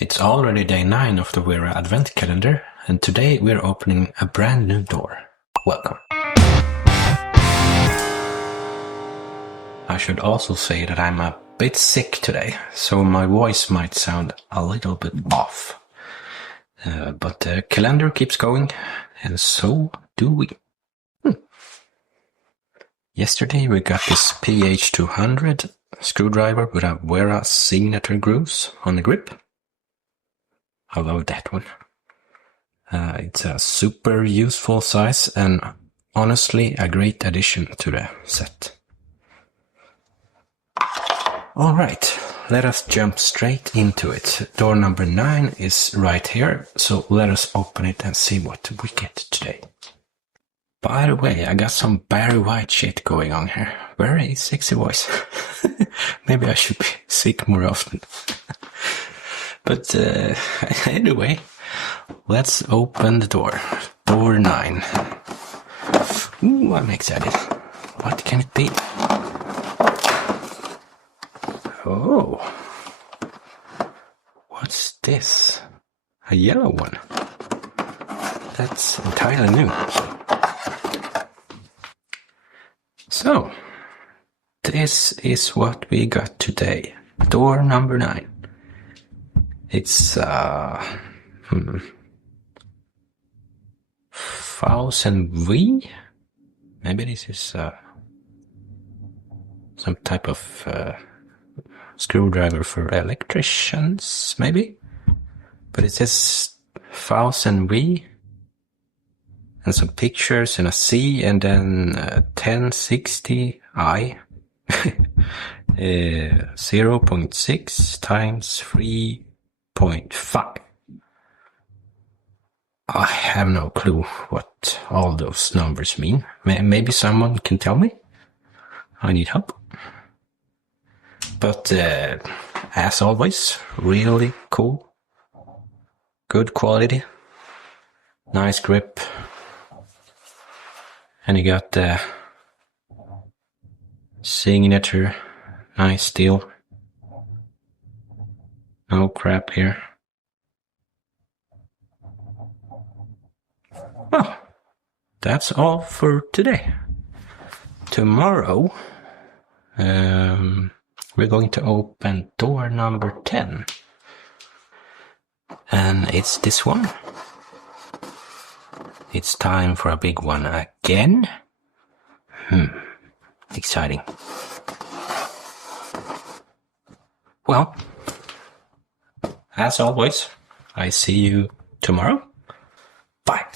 It's already day 9 of the Wera Advent Calendar, and today we're opening a brand new door. Welcome! I should also say that I'm a bit sick today, so my voice might sound a little bit off. But the calendar keeps going, and so do we. Yesterday we got this PH200 screwdriver with a Wera signature grooves on the grip. I love that one. It's a super useful size and honestly a great addition to the set. Alright, let us jump straight into it. Door number 9 is right here, so let us open it and see what we get today. By the way, I got some Barry White shit going on here. Very sexy voice. Maybe I should be sick more often. But anyway, let's open the door. Door 9. Ooh, I'm excited. What can it be? Oh. What's this? A yellow one. That's entirely new. So, this is what we got today. Door number 9. It's 1000V? Maybe this is some type of screwdriver for electricians, maybe? But it says 1000V and some pictures and a C and then 1060i 0.6 times 3.5. I have no clue what all those numbers mean. Maybe someone can tell me? I need help. But as always, really cool. Good quality. Nice grip. And you got the signature. Nice steel. No crap here. Well, that's all for today. Tomorrow, we're going to open door number 10. And it's this one. It's time for a big one again. Exciting. Well, as always, I see you tomorrow. Bye.